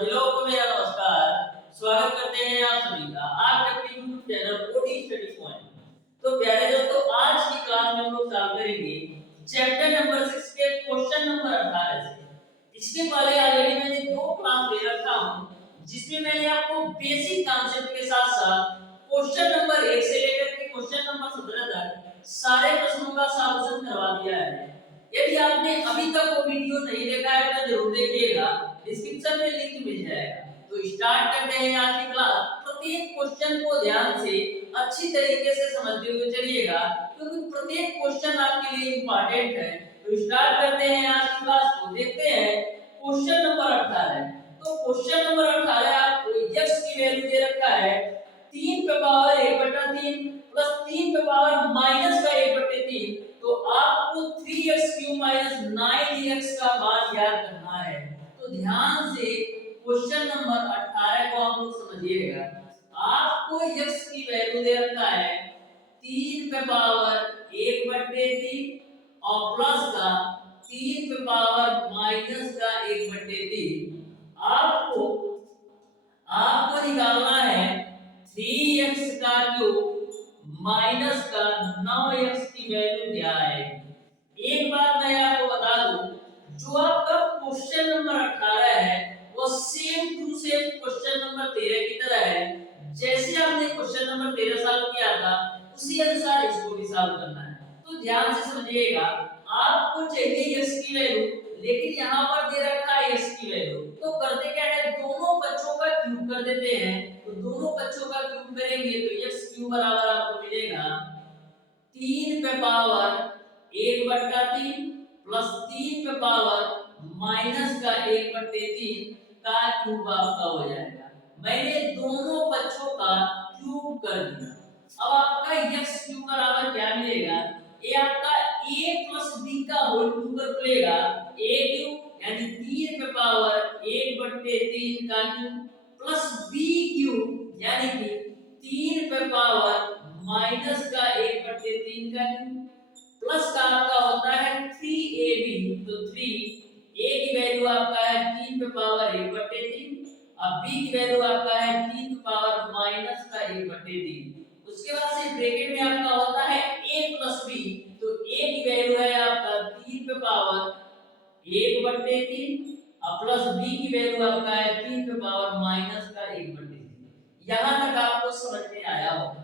सभी लोगों को मेरा नमस्कार। स्वागत करते हैं आप सभी का आपके अपने YouTube channel OD study point. तो प्यारे दोस्तों, आज की क्लास में हम लोग सॉल्व करेंगे चैप्टर नंबर 6 के क्वेश्चन नंबर 18 से। इसके पहले ऑलरेडी मैंने दो क्लास ले रखा हूं, जिसमें मैंने आपको बेसिक कॉन्सेप्ट के साथ साथ क्वेश्चन नंबर 1 से लेकर के क्वेश्चन नंबर 17 तक सारे प्रश्नों का सॉल्यूशन करवा दिया है। यदि आपने अभी तक वो वीडियो नहीं देखा है तो जरूर देखिएगा, डिस्क्रिप्शन में लिंक मिल जाएगा। तो स्टार्ट करते हैं आज की क्लास। प्रत्येक क्वेश्चन को ध्यान से अच्छी तरीके से समझते हुए चलिएगा, क्योंकि प्रत्येक क्वेश्चन आपके लिए इंपॉर्टेंट है। तो स्टार्ट करते हैं आज की क्लास को। देखते हैं क्वेश्चन नंबर 18। तो क्वेश्चन नंबर 18 आपको x की वैल्यू दे रखा है 3 पे पावर 1/3 प्लस 3 पे पावर माइनस का 1/3। तो आपको 3x³ माइनस 9x का मान ज्ञात करना है। तो ध्यान से क्वेश्चन नंबर 18 को आप लोग समझिएगा। आपको x की वैल्यू दे रखा है 3 पे पावर 1/3 और प्लस का 3 पे पावर माइनस का 1/3। आपको निकालना है 3x का क्यूब माइनस का 9x की वैल्यू क्या है। एक बात मैं आपको बता दूं, जो आपका क्वेश्चन नंबर 18 है वो same to same question number 13 की तरह है। जैसे आपने क्वेश्चन नंबर 13 सॉल्व किया था उसी अनुसार इसको भी सॉल्व करना है। तो ध्यान से समझिएगा, आपको चाहिए x की वैल्यू, लेकिन यहाँ पर दे रखा है x की वैल्यू। तो करते क्या है, दोनों पक्षों का क्यूब कर देते हैं। तो दोनों पक्षों का क्यूब करेंगे तो x³ बराबर आपको मिलेगा 3 पे पावर 1/3 प्लस 3 पे पावर माइनस का 1/3 का क्यूब आपका हो जाएगा। मैंने दोनों पक्षों का क्यूब कर दिया। अब आपका x³ बराबर क्या मिलेगा, ये आपका a प्लस b का होल क्यूब कर मिलेगा। a³ यानी 3 पे पावर 1/3 का क्यूब प्लस b³ यानी कि 3 पे पावर माइनस का 1/3 का क्यूब प्लस का आपका होता है 3ab। तो 3 a की वैल्यू आपका है 3 पे पावर 1/3 और b की वैल्यू आपका है 3 पे पावर माइनस का 1/3। उसके बाद से ब्रैकेट में आपका होता है a प्लस b। तो a की वैल्यू है आपका 3 पे पावर 1/3 और प्लस b की वैल्यू आपका है 3 पे पावर माइनस का 1/3। यहां तक आपको समझ में आया होगा।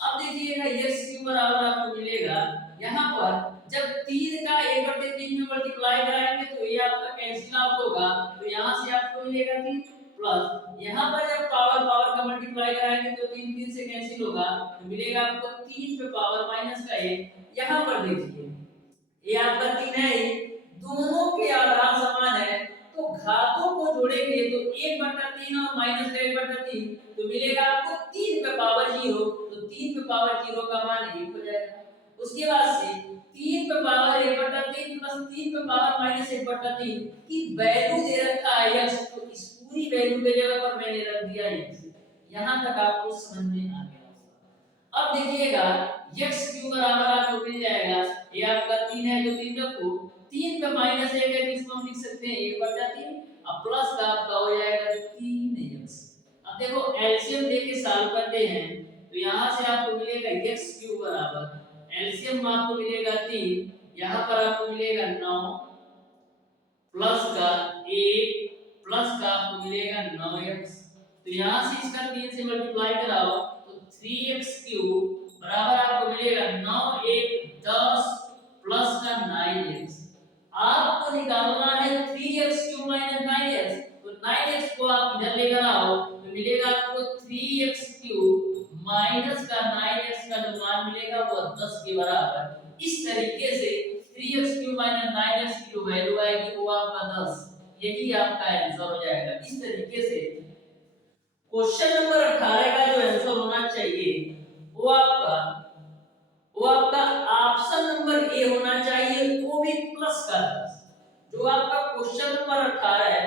अब देखिएगा x³ बराबर आपको मिलेगा, यहाँ पर जब 3 का 1/3 में मल्टीप्लाई कराएंगे तो ये आपका कैंसिल आउट होगा। तो यहाँ से आपको मिलेगा 3 प्लस यहाँ पर जब पावर का मल्टीप्लाई कराएंगे तो 3 से कैंसिल होगा, तो मिलेगा आपको 3 पे पावर माइनस का 1। यहाँ पर देखिए ये आपका 3 है, दोनों के आधार समान है। तो घातों को जोड़ेंगे तो 1/3 और माइनस का 1/3 तो मिलेगा आपको 3 पे पावर 0। तो 3 पे पावर 0 का मान 1 हो जाएगा। उसके बाद से 3 पे पावर 1/3 प्लस 3 पे पावर माइनस 1/3 की वैल्यू दे रखा है x। तो इस पूरी वैल्यू के जगह पर मैंने रख दिया x। यहां तक आपको समझ में आ गया। अब देखिएगा x³ बराबर आपको मिल जाएगा, ये आपका 3 है तो 3 रखो, 3 पे माइनस 1 है इसको हम लिख सकते हैं 1/3 और प्लस का आपका हो जाएगा 3x। अब देखो एलसीएम लेके सॉल्व करते हैं तो यहां से आपको मिलेगा x³ बराबर एलसीएम आपको मिलेगा 3, यहां पर आपको मिलेगा 9 प्लस का 1 प्लस का आपको मिलेगा 9x। तो यहां से इसका 3 से मल्टीप्लाई कराओ तो 3x³ बराबर आपको मिलेगा 9 1 10 प्लस का 9x। आपको निकालना है 3x³ माइनस 9x। तो 9x को आप इधर लेकर आओ तो मिलेगा आपको 3x³ माइनस का 9x का जो मान मिलेगा वो 10 के बराबर। इस तरीके से 3x³ माइनस 9x की जो वैल्यू आएगी वो आपका 10, यही आपका आंसर हो जाएगा। इस तरीके से क्वेश्चन नंबर 18 का जो आंसर होना चाहिए वो आपका ऑप्शन नंबर ए होना चाहिए, वो भी प्लस का 10। जो आपका क्वेश्चन नंबर 18 है,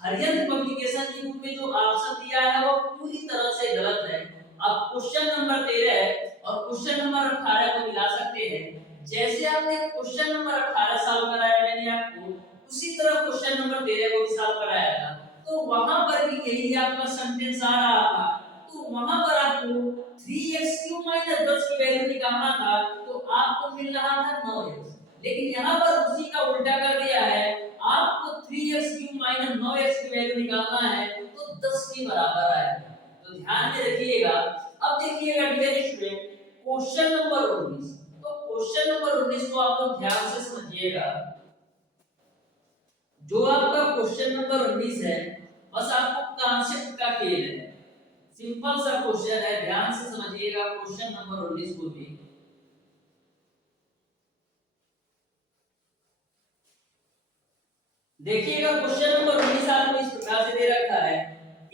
हरियंत पब्लिकेशन की बुक में जो ऑप्शन दिया है वो पूरी तरह से गलत है। आप क्वेश्चन नंबर 13 और क्वेश्चन नंबर 18 को मिला सकते हैं। जैसे आपने क्वेश्चन नंबर 18 सॉल्व कराया मैंने आपको, उसी तरह क्वेश्चन नंबर 13 को भी सॉल्व कराया था। तो वहां पर भी यही आपका सेंटेंस आ रहा था। तो वहां पर आपको 3x³ माइनस 10 की वैल्यू निकालना था, तो आपको मिल रहा था 9x। लेकिन यहाँ पर उसी का उल्टा कर दिया है, आपको 3x³ माइनस 9x की वैल्यू निकालना है, तो 10 के बराबर आएगा। तो ध्यान में रखिएगा। अब देखिएगा डियर स्टूडेंट, क्वेश्चन नंबर 19। तो क्वेश्चन नंबर 19 को आप लोग ध्यान से समझिएगा। जो आपका क्वेश्चन नंबर 19 है, बस आपको कॉन्सेप्ट का खेल है, सिंपल सा क्वेश्चन है, ध्यान से समझिएगा क्वेश्चन नंबर 19 को भी। देखिएगा क्वेश्चन नंबर 19 आपको इस प्रकार से दे रखा है,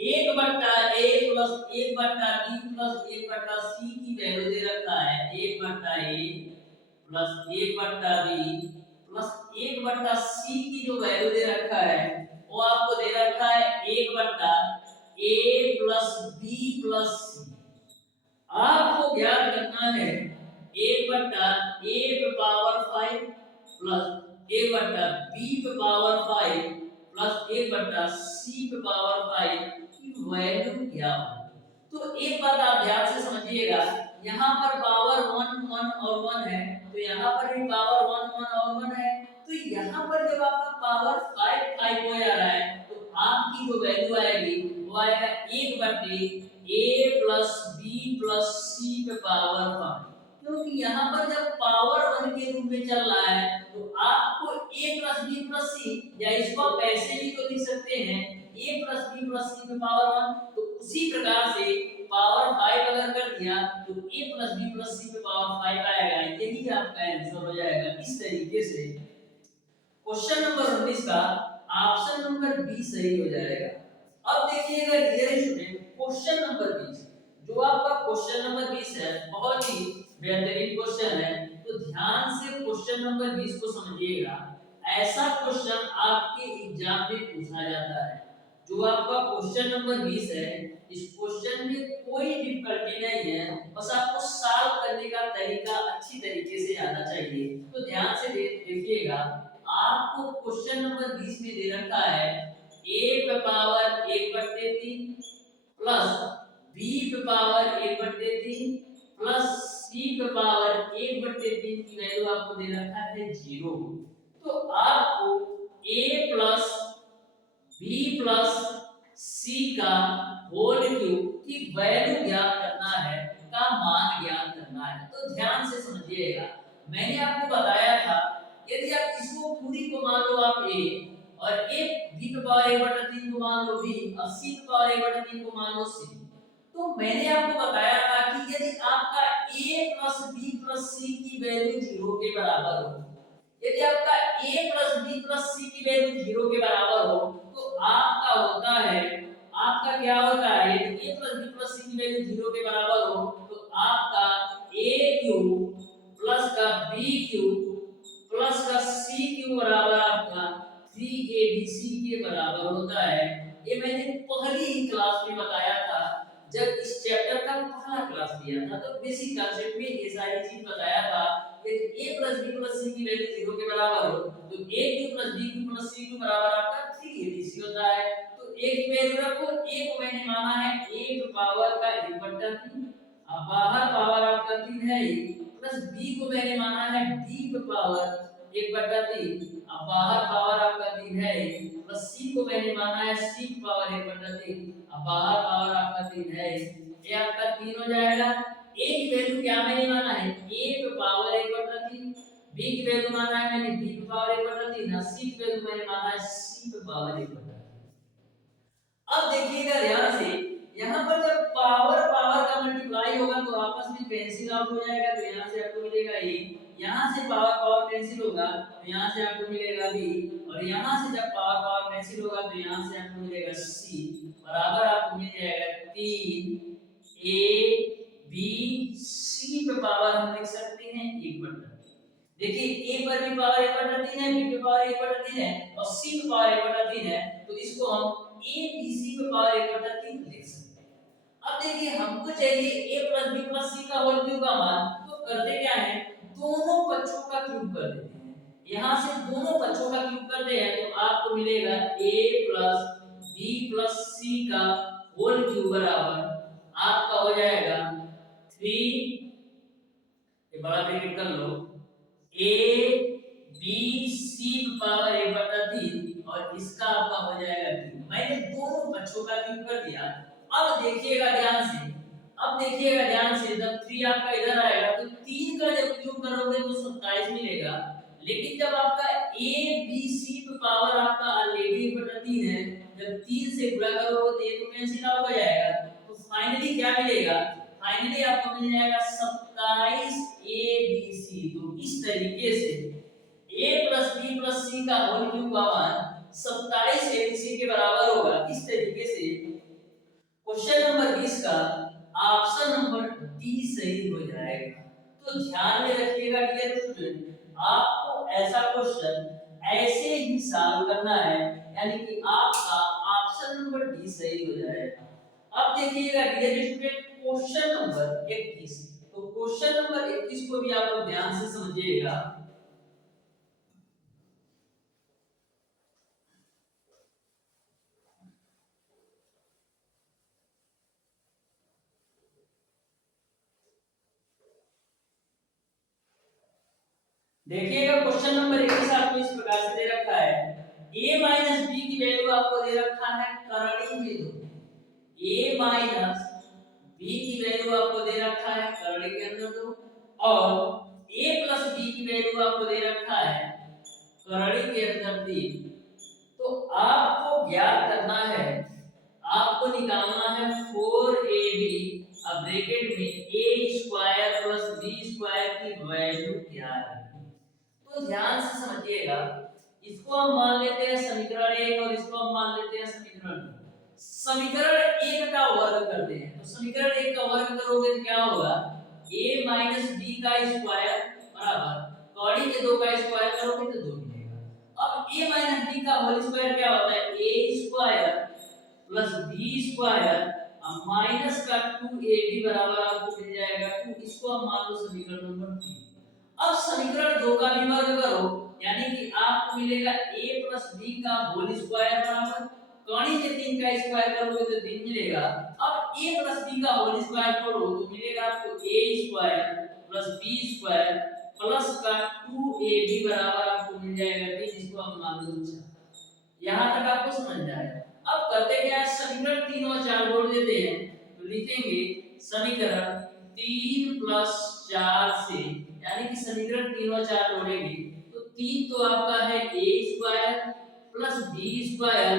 1/a plus 1/b plus 1/c की वैल्यू दे रखा है, 1/a plus 1/b plus 1/c की जो वैल्यू दे रखा है वो आपको दे रखा है 1/a plus b plus c। आपको ज्ञात करना है 1/a power 5 plus 1/b power 5 plus 1/c power 5 की वैल्यू क्या हो। तो एक बात आप ध्यान से समझिएगा, यहाँ पर पावर 1 1 और 1 है, तो यहाँ पर भी पावर 1 1 और 1 है, तो यहाँ पर जब आपका पावर 5 5 हो जा रहा है, तो आपकी जो वैल्यू आएगी वो आएगा 1/a plus b plus c पे पावर 5। क्योंकि यहाँ पर जब पावर 1 के रूप में चल रहा है, तो आपको a plus b plus c, या इसको आप ऐसे भी तो लिख सकते हैं a plus b plus c पे पावर 1, तो उसी प्रकार से पावर 5 अगर कर दिया तो a plus b plus c पे पावर 5 आएगा, यही आपका आंसर हो जाएगा। इस तरीके से क्वेश्चन नंबर 19 का ऑप्शन नंबर बी सही हो जाएगा। अब देखिएगा डियर स्टूडेंट, क्वेश्चन नंबर 20, जो आपका क्वेश्चन नंबर 20 है, बहुत ही बेहतरीन क्वेश्चन है, तो ध्यान से क्वेश्चन नंबर 20 को समझिएगा। ऐसा क्वेश्चन आपके एग्जाम में पूछा जाता है। जो आपका क्वेश्चन नंबर 20 है, इस क्वेश्चन में कोई डिफिकल्टी नहीं है, बस आपको सॉल्व करने का तरीका अच्छी तरीके से आना चाहिए। तो ध्यान से देखिएगा, आपको क्वेश्चन नंबर 20 में दे रखा है a पे पावर 1/3 प्लस b पे पावर 1/3 प्लस c पे पावर 1/3 की वैल्यू आपको दे रखा है 0। तो आपको a plus b plus c का होल क्यूब की वैल्यू ज्ञात करना है, का मान ज्ञात करना है। तो ध्यान से समझिएगा, मैंने आपको बताया था यदि आप इसको पूरी को मान लो आप a, और एक b पे पावर 1/3 को मान लो b, और c पे पावर 1/3 को मान लो c, तो मैंने आपको बताया था कि यदि आपका a plus b plus c की वैल्यू 0 के बराबर हो, यदि आपका a plus b plus c की वैल्यू 0 के बराबर हो, तो आपका होता है, आपका क्या होता है, यदि a plus b plus c की वैल्यू 0 के बराबर हो, तो आपका a क्यूब प्लस का b क्यूब प्लस का c क्यूब बराबर आपका 3abc के बराबर होता है। ये मैंने पहली ही क्लास में बताया था, जब इस चैप्टर का पहला क्लास लिया था, तो बेसिक कांसेप्ट में ये सारी चीज बताया था। यदि a plus b plus c की वैल्यू 0 के बराबर हो, तो a cube plus b cube plus c cube बराबर आपका 3abc होता है। तो a की वैल्यू रखो, a को मैंने माना है 1 पावर का 1/3, अब बाहर पावर आपका 3 है, प्लस b को मैंने माना है b पे पावर 1/3, अब बाहर पावर आपका 3 है, प्लस c को मैंने माना है c पे पावर 1/3, अब बाहर पावर आपका 3 है, ये आपका 3 हो जाएगा। a की वैल्यू क्या मैंने माना है a पे पावर 1/3, b की वैल्यू माना है मैंने b पे पावर 1/3, और c की वैल्यू मैंने माना है c पे पावर 1/3। अब देखिएगा ध्यान से, यहाँ पर जब पावर पावर का मल्टीप्लाई होगा तो आपस में कैंसिल आउट हो जाएगा, तो यहाँ से आपको मिलेगा a, यहाँ से पावर पावर कैंसिल होगा तो यहाँ से आपको मिलेगा b, और यहाँ से जब पावर पावर कैंसिल होगा तो यहाँ से आपको मिलेगा c, बराबर आपको मिल जाएगा 3 a b c पे पावर हम लिख सकते हैं 1/3। देखिए a पर भी पावर 1/3 है, b पे पावर 1/3 है, और c पे पावर 1/3 है, तो इसको हम a b c पे पावर 1/3 लिख सकते हैं। अब देखिए हमको चाहिए a plus b plus c का होल क्यूब का मान, तो करते क्या है, दोनों पक्षों का क्यूब कर देते हैं। यहाँ से दोनों पक्षों का क्यूब करते हैं तो आपको मिलेगा a प्लस b प्लस सी का होल क्यूब बराबर आपका हो जाएगा 3, ये बड़ा ब्रैकेट कर लो, ए बी सी पावर ए बटा 3 और इसका आपका हो जाएगा 3। मैंने दोनों बच्चों का क्यूब कर दिया। अब देखिएगा ध्यान से, जब 3 आपका इधर आएगा तो 3 का जब क्यूब करोगे तो 27 मिलेगा, लेकिन जब आपका ए बी सी पावर आपका ऑलरेडी बटा 3 है, जब 3 से गुणा करोगे तो ये तो कैंसिल आउट हो जाएगा, तो फाइनली क्या मिलेगा, फाइनली आपको मिल जाएगा 27 ए बी सी। तो इस तरीके से a plus b plus c का होल क्यूब का मान 27 ए बी सी के बराबर होगा। इस तरीके से क्वेश्चन नंबर 20 का ऑप्शन नंबर डी सही हो जाएगा। तो ध्यान में रखिएगा डियर स्टूडेंट, आपको ऐसा क्वेश्चन ऐसे ही सॉल्व करना है, यानी कि आपका ऑप्शन नंबर डी सही हो जाएगा। अब देखिएगा डियर स्टूडेंट क्वेश्चन नंबर 21। तो क्वेश्चन नंबर 21 को भी आप लोग ध्यान से समझिएगा। देखिएगा क्वेश्चन नंबर 21 आपको इस प्रकार से दे रखा है, a माइनस b की वैल्यू आपको दे रखा है करड़ी में दो, a माइनस b की वैल्यू आपको दे रखा है करड़ी के अंदर दो, और a प्लस b की वैल्यू आपको दे रखा है करड़ी के अंदर 3। तो आपको ज्ञात करना है, आपको निकालना है 4ab अब ब्रैकेट में a square plus b square की वैल्यू क्या है। तो ध्यान से समझिएगा, इसको हम मान लेते हैं समीकरण 1 और इसको हम मान लेते हैं समीकरण 2। समीकरण 1 का वर्ग करते हैं, तो समीकरण 1 का वर्ग करोगे तो क्या होगा, a माइनस b का स्क्वायर बराबर कौड़ी के 2 का स्क्वायर करोगे तो 2 मिलेगा। अब a माइनस b का होल स्क्वायर क्या होता है, a square plus b square minus का 2ab बराबर आपको मिल जाएगा 2। इसको हम मान लो समीकरण नंबर 3। अब समीकरण 2 का भी वर्ग करो, यानी कि आपको मिलेगा a प्लस b का होल स्क्वायर बराबर कौड़ी के 3 का स्क्वायर करोगे तो 3 मिलेगा। अब a प्लस b का होल स्क्वायर करो तो मिलेगा आपको a square plus b square plus का 2ab बराबर आपको मिल जाएगा 3। इसको हम मान लो 4। यहां तक आपको समझ जाएगा। अब करते क्या है, समीकरण 3 और 4 जोड़ देते हैं, तो लिखेंगे समीकरण 3 प्लस 4 से, यानी कि समीकरण 3 और 4 जोड़ेंगे तो 3 तो आपका है a square plus b square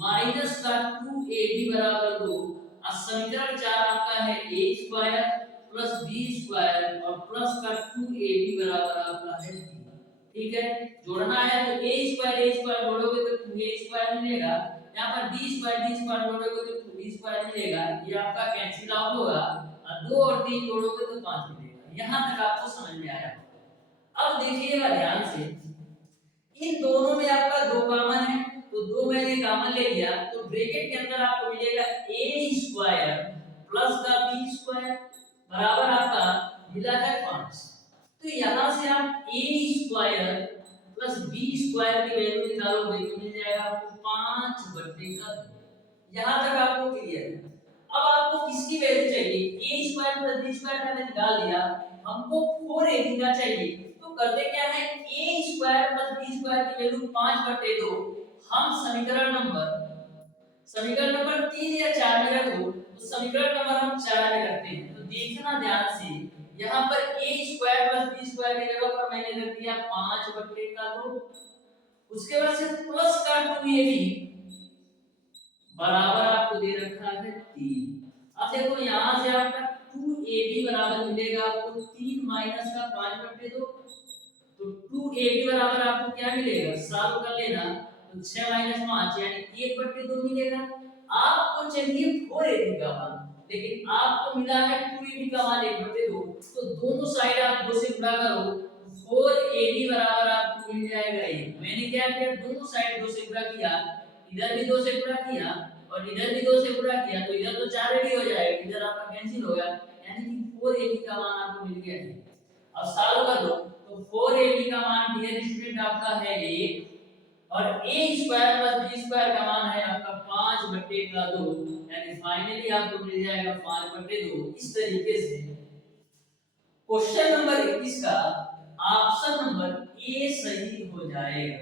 minus का 2ab बराबर 2 और समीकरण 4 आपका है a square plus b square और प्लस का 2ab बराबर आपका है 3। ठीक है, जोड़ना है तो a स्क्वायर जोड़ोगे तो 2a स्क्वायर मिलेगा, यहाँ पर b स्क्वायर जोड़ोगे तो 2b स्क्वायर मिलेगा, ये आपका कैंसिल आउट होगा और 2 और 3 जोड़ोगे तो 5 मिलेगा। यहां तक आपको समझ में आया। अब देखिएगा ध्यान से, इन दोनों में आपका 2 कॉमन है, तो 2 मैंने कॉमन ले लिया, तो ब्रैकेट के अंदर आपको मिलेगा a स्क्वायर प्लस का b स्क्वायर बराबर आपका मिला है 5। तो यहां से आप a square plus b square की वैल्यू निकालोगे तो मिल जाएगा आपको 5/2। यहां तक आपको क्लियर है। अब आपको किसकी वैल्यू चाहिए, a square plus b square मैंने निकाल दिया, हमको 4ab का चाहिए। तो करते क्या है, a square plus b square की वैल्यू 5/2 हम समीकरण नंबर 3 या 4 में रख दो, तो समीकरण नंबर हम 4 में रखते हैं। तो देखना ध्यान से, यहाँ पर a square plus b square की जगह पर मैंने रख दिया 5/2, उसके बाद से प्लस का 2ab बराबर आपको दे रखा है 3। अब देखो यहां से आपका 2ab बराबर मिलेगा आपको 3 माइनस का 5/2, तो 2ab बराबर आपको क्या मिलेगा, सॉल्व कर लेना तो 6 माइनस 5 यानी 1/2 मिलेगा। आपको चाहिए 4ab का मान, लेकिन आपको मिला है 2ab का मान 1/2, तो दोनों साइड आप 2 से गुणा करो, 4ab बराबर आपको मिल जाएगा 1। मैंने क्या किया, दोनों साइड 2 से गुणा किया, इधर भी 2 से गुणा किया और इधर भी 2 से गुणा किया, तो इधर तो 4ab हो जाएगा, इधर आपका कैंसिल होगा, यानी कि 4ab का मान आपको मिल गया है। अब सॉल्व कर दो तो 4ab का मान डियर स्टूडेंट आपका है 1 और a square plus b square का मान है आपका 5/2 यानी फाइनली आपको मिल जाएगा 5/2। इस तरीके से क्वेश्चन नंबर 21 का ऑप्शन नंबर ए सही हो जाएगा।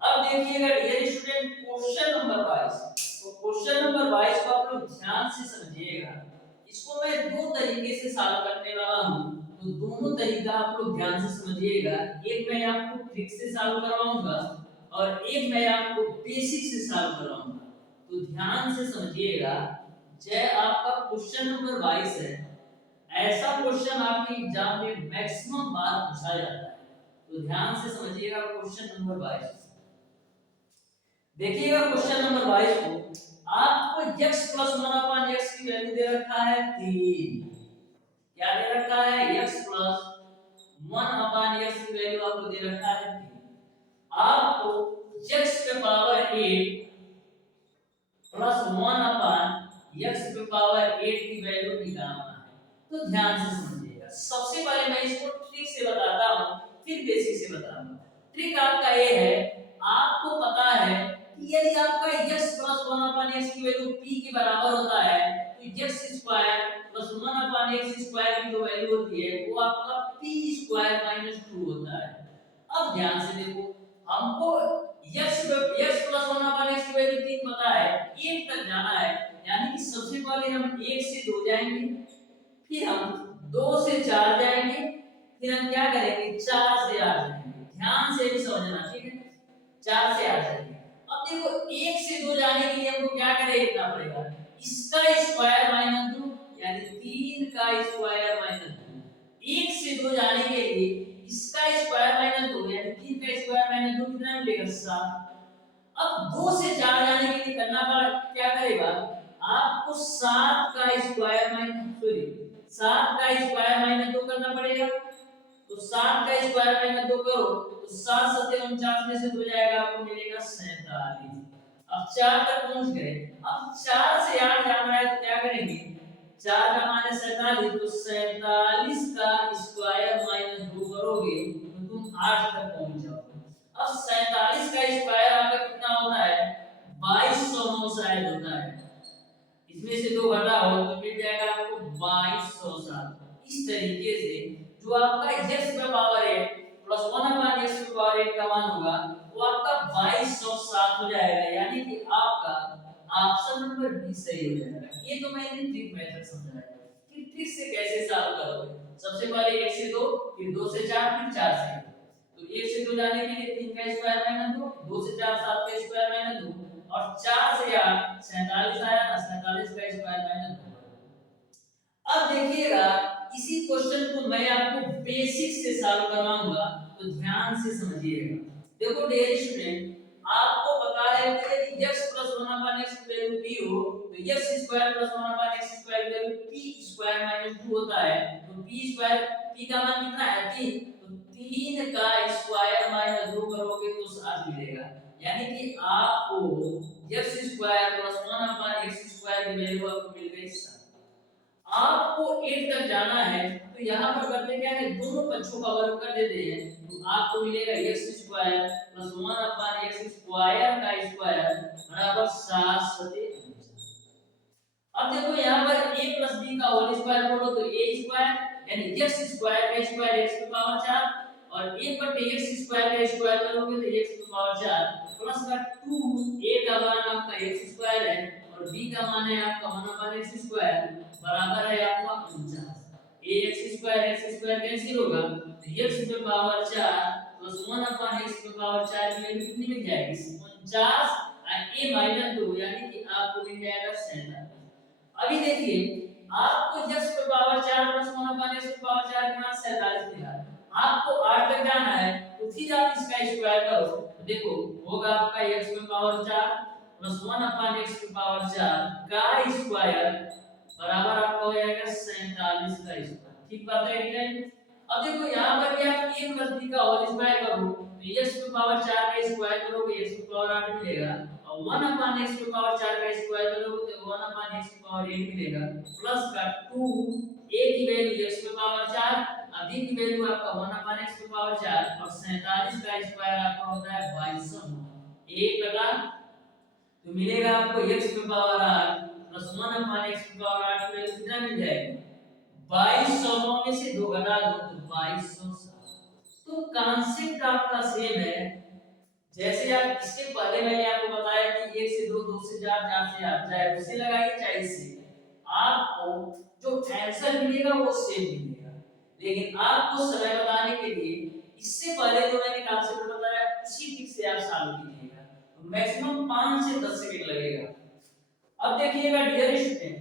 अब देखिएगा डियर स्टूडेंट क्वेश्चन नंबर 22। तो क्वेश्चन नंबर 22 को आप लोग ध्यान से समझिएगा। इसको मैं दो तरीके से सॉल्व करने वाला हूं, तो दोनों तरीका आप लोग ध्यान से समझिएगा। एक मैं आपको ट्रिक से सॉल्व करवाऊंगा और एक मैं आपको बेसिक से सॉल्व करवाऊंगा। तो ध्यान से समझिएगा। जय आपका क्वेश्चन नंबर 22 है। ऐसा क्वेश्चन आपके एग्जाम में मैक्सिमम बार पूछा जाता है, तो ध्यान से समझिएगा क्वेश्चन नंबर 22। देखिएगा क्वेश्चन नंबर 22 को आपको x + 1 x की वैल्यू दे रखा है 3। क्या दे रखा है? x + 1 x की वैल्यू आपको दे रखा है 3। आपको x पे पावर 8 + 1 x पे पावर 8 की वैल्यू निकालना है। तो ध्यान से समझिएगा। सबसे पहले मैं इसको ट्रिक से बताता हूं, फिर बेसिक से बताऊंगा। ट्रिक आपका ये है, आपको पता है कि यदि आपका x + 1/x की वैल्यू p के बराबर होता है, तो x² + 1/x² की जो वैल्यू होती है वो आपका p² - 2 होता है। अब ध्यान से देखो, हमको x + 1/x की वैल्यू 3 पता है, 1 तक जाना है, यानी कि सबसे पहले हम 1 से 2 जाएंगे, फिर हम 2 से 4 जाएंगे, फिर हम क्या करेंगे 4 से 8 जाएंगे। ध्यान से भी समझना, ठीक है? 4 से 8 जाएंगे। अब देखो 1 से 2 जाने के लिए हमको क्या करें, लिखना पड़ेगा इसका स्क्वायर माइनस 2, यानी 3 का स्क्वायर माइनस 2। 1 से 2 जाने के लिए इसका स्क्वायर माइनस 2 यानी 3 का स्क्वायर माइनस 2 कितना मिलेगा 7। अब 2 से 4 जाने के लिए करना पड़ा, क्या करेगा आपको 7 का स्क्वायर माइनस 2 करना पड़ेगा। तो 7 का स्क्वायर माइनस 2 करो तो 7 7 49 में से 2 जाएगा, आपको मिलेगा 47। अब 4 तक पहुंच गए। अब 4 से 8 जाना है, तो क्या करेंगे 4 का मान है 47, तो 47 का स्क्वायर माइनस 2 करोगे तो तुम 8 तक पहुंच जाओगे। अब 47 का स्क्वायर आपका कितना होता है 2209 शायद होता है। इसमें से 2 घटा हो तो मिल जाएगा आपको 2207। इस तरीके से जो आपका x पे पावर 8 + 1/x पे पावर 8 का मान होगा वो आपका 2207 हो जाएगा, यानी कि आपका ऑप्शन नंबर बी सही हो जाएगा। ये तो मैंने ट्रिक मेथड समझाया कि ट्रिक से कैसे सॉल्व करोगे। सबसे पहले 1 से 2, फिर 2 से 4, फिर 4 से 1। तो 1 से 2 जाने के लिए 3 का स्क्वायर माइनस 2, 2 से 4 7 का स्क्वायर माइनस 2 और 4 से 8 47 आया ना, 47 का स्क्वायर माइनस 2। अब देखिएगा इसी क्वेश्चन को मैं आपको बेसिक से सॉल्व करवाऊंगा, तो ध्यान से समझिएगा। देखो डियर स्टूडेंट, आपको पता है कि यदि x + 1/x की वैल्यू p हो तो x² + 1/x² की वैल्यू p² - 2 होता है। तो p का मान कितना है 3, तो 3 का स्क्वायर - 2 करोगे तो 7 मिलेगा, यानी कि आपको x² + 1/x² की वैल्यू आपको मिल गई 7। आपको 8 तक जाना है, तो यहाँ पर करते क्या है दोनों पक्षों का वर्ग कर देते हैं, तो आपको मिलेगा x² + 1/x² का स्क्वायर बराबर 7 7। अब देखो यहाँ पर a + b का होल स्क्वायर बोलो तो a² यानी x² का स्क्वायर x की पावर 4 और 1/x² का स्क्वायर करोगे तो x की पावर 4 प्लस का 2। a का मान आपका x² है और b का मान है आपका 1/x² बराबर है आपका 49। x² कैंसिल होगा तो x पे पावर 4 प्लस 1/x पे पावर 4 की वैल्यू कितनी मिल जाएगी 49 और a - 2 यानी कि आपको मिल जाएगा 47। अभी देखिए आपको x पे पावर 4 प्लस 1/x पे पावर 4 के मान 47 मिला। आपको 8 तक जाना है, तो फिर आप इसका स्क्वायर करो तो देखो होगा आपका x पे पावर 4 प्लस 1/x पे पावर 4 का स्क्वायर बराबर आपका हो जाएगा 47 का स्क्वायर। ठीक बात है कि नहीं? अब देखो यहाँ पर भी आप a + b का होल स्क्वायर करो तो x पे पावर 4 का स्क्वायर करोगे x पे पावर 8 मिलेगा और 1/x पे पावर 4 का स्क्वायर करोगे तो 1/x पे पावर 8 मिलेगा प्लस का 2। a की वैल्यू x पे पावर 4 और b की वैल्यू आपका 1/x पे पावर 4 और 47 का स्क्वायर आपका होता है 2209। 1 लगा तो मिलेगा आपको x की पावर 8 प्लस 1 अपॉन x की पावर 8 की वैल्यू कितना मिल जाएगी 2200 में से 2 घटा दो तो 2207। तो कॉन्सेप्ट आपका सेम है जैसे आप इसके पहले मैंने आपको बताया कि 1 से 2 2 से 4 4 से 8 चाहे उससे लगाइए चाहे इससे आपको जो आंसर मिलेगा वो सेम मिलेगा। लेकिन आपको समय बताने के लिए इससे पहले जो मैंने कॉन्सेप्ट बताया उसी ट्रिक से आप सॉल्व कीजिएगा तो मैक्सिमम 5 से 10 सेकंड लगेगा। अब देखिएगा डियर स्टूडेंट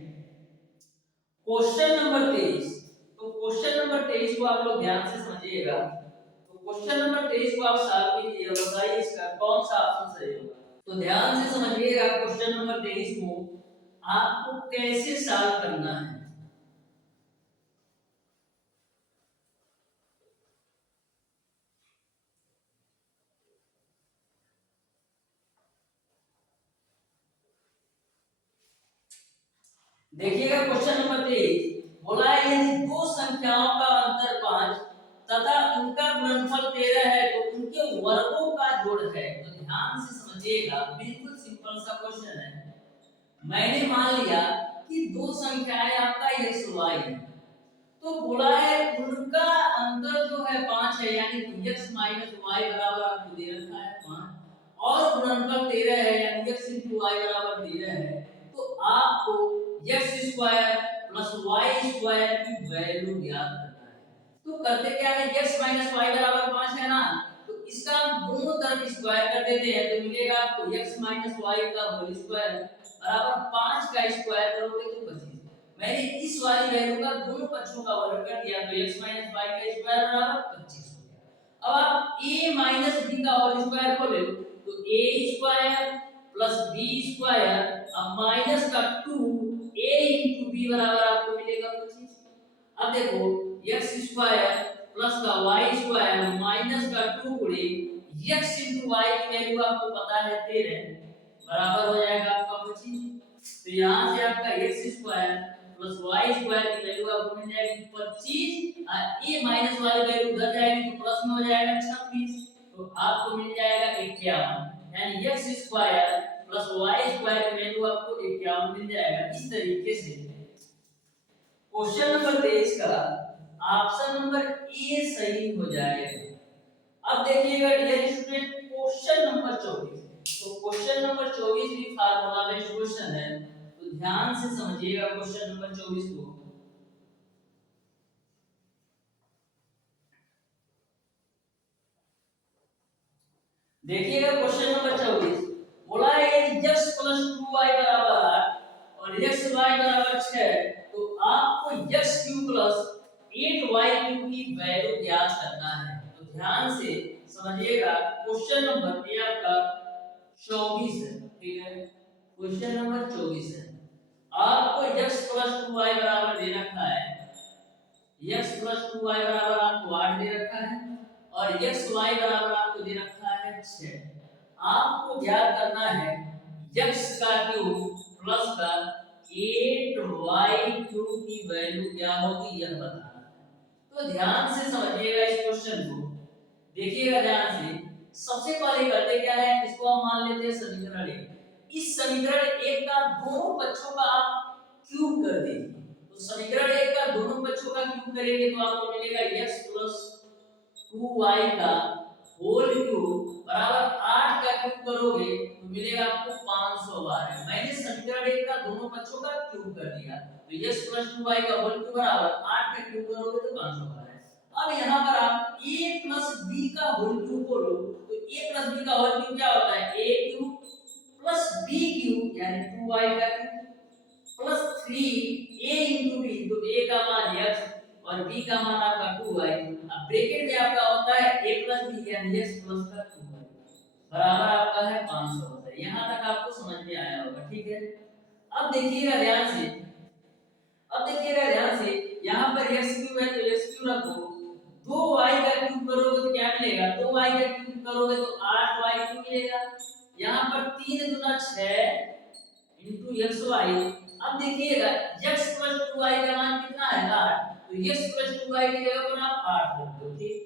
क्वेश्चन नंबर 23। तो क्वेश्चन नंबर 23 को आप लोग ध्यान से समझिएगा। तो क्वेश्चन नंबर 23 को आप सॉल्व कीजिए बताइए इसका कौन सा ऑप्शन सही होगा। तो ध्यान से समझिएगा क्वेश्चन नंबर 23 को आपको कैसे सॉल्व करना है। देखिएगा क्वेश्चन नंबर 23 बोला है यदि दो संख्याओं का अंतर 5 तथा उनका गुणनफल 13 है तो उनके वर्गों का जोड़ है। तो ध्यान से समझिएगा बिल्कुल सिंपल सा क्वेश्चन है। मैंने मान लिया कि दो संख्याएं आपका x y है तो बोला है उनका अंतर जो है 5 है यानी कि x y बराबर आपको दे रखा है 5 और गुणनफल 13 है यानी x y बराबर 13 है। तो आपको x square plus y square की वैल्यू ज्ञात करना है। तो करते क्या है x y बराबर 5 है ना तो इसका दोनों तरफ स्क्वायर कर देते हैं तो मिलेगा आपको x y का होल स्क्वायर बराबर 5 का स्क्वायर करोगे तो 25। मैंने इस वाली वैल्यू का दोनों पक्षों का वर्ग कर दिया तो x y का स्क्वायर बराबर 25 हो गया। अब आप a b का होल स्क्वायर खोले तो a square plus b square अब माइनस का 2 a into b बराबर आपको मिलेगा 25। अब देखो x स्क्वायर प्लस का y स्क्वायर माइनस का 2 गुणे x into y की वैल्यू आपको पता है 13 बराबर हो जाएगा आपका 25। तो यहाँ से आपका x square plus y square की वैल्यू आपको मिल जाएगी 25 और a माइनस वाली वैल्यू उधर जाएगी तो प्लस में हो जाएगा 26 तो आपको मिल जाएगा 51 यानी x square plus y square की वैल्यू आपको 51 मिल जाएगा। इस तरीके से क्वेश्चन नंबर 23 का ऑप्शन नंबर ए सही हो जाएगा। अब देखिएगा डियर स्टूडेंट क्वेश्चन नंबर 24। तो क्वेश्चन नंबर 24 भी फार्मूला बेस्ड क्वेश्चन है तो ध्यान से समझिएगा क्वेश्चन नंबर 24 को। देखिएगा क्वेश्चन नंबर 24 बोला है यदि x प्लस 2y बराबर 8 और xy बराबर 6 तो आपको x cube plus 8y cube की वैल्यू ज्ञात करना है। तो ध्यान से समझिएगा क्वेश्चन नंबर ये आपका 24 है ठीक है क्वेश्चन नंबर 24 है। आपको x प्लस 2y बराबर दे रखा है x प्लस 2y बराबर आपको 8 दे रखा है और xy बराबर आपको दे रखा है 6। आपको ज्ञात करना है x का क्यूब प्लस का 8y क्यूब की वैल्यू क्या होगी यह बताना है। तो ध्यान से समझिएगा इस क्वेश्चन को देखिएगा ध्यान से। सबसे पहले करते क्या है इसको हम मान लेते हैं समीकरण 1। इस समीकरण 1 का दोनों पक्षों का आप क्यूब कर दीजिए। तो समीकरण 1 का दोनों पक्षों का क्यूब करेंगे तो आपको मिलेगा x प्लस 2y का होल क्यूब बराबर 8 का क्यूब करोगे तो मिलेगा आपको 512। मैंने समीकरण 1 का दोनों पक्षों का क्यूब कर दिया तो x प्लस 2y का होल क्यूब बराबर 8 का क्यूब करोगे तो 512। अब यहाँ पर आप a प्लस b का होल क्यूब करो तो a प्लस b का होल क्यूब क्या होता है a cube plus b cube यानी 2y का cube plus 3 a into b तो a का मान x और b का मान आपका 2y। अब ब्रैकेट में आपका होता है a प्लस b यानी x प्लस का 2y बराबर आपका है 512। यहाँ तक आपको समझ में आया होगा ठीक है। अब देखिएगा ध्यान से यहाँ पर x क्यूब है तो x क्यूब रखो 2y का क्यूब करोगे तो क्या मिलेगा 2y का क्यूब करोगे तो 8y क्यूब मिलेगा। यहाँ पर 3 गुना 6 into xy। अब देखिएगा x plus 2y का मान कितना है 8 तो x plus 2y की जगह पर आप 8 रख दो ठीक।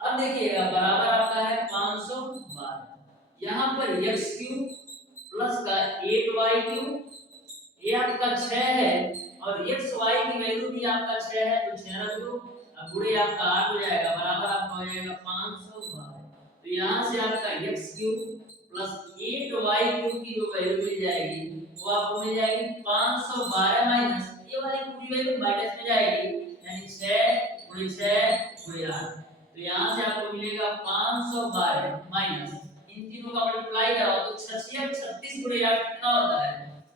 अब देखिएगा बराबर आपका है 512। यहाँ पर x क्यूब प्लस का 8y³ ये आपका 6 है और x y की वैल्यू भी आपका 6 है तो 6 रख दो। अब गुणे आपका 8 हो जाएगा बराबर आपका हो जाएगा 512। तो यहां से आपका x³ प्लस 8y³ की जो वैल्यू मिल जाएगी वो आपको मिल जाएगी 512 माइनस ये वाली पूरी वैल्यू माइनस में जाएगी यानी 6 गुणे 6 गुणे 8। तो यहां से आपको मिलेगा 512 माइनस इन तीनों का मल्टीप्लाई करो तो 36 गुणे 8 कितना होता है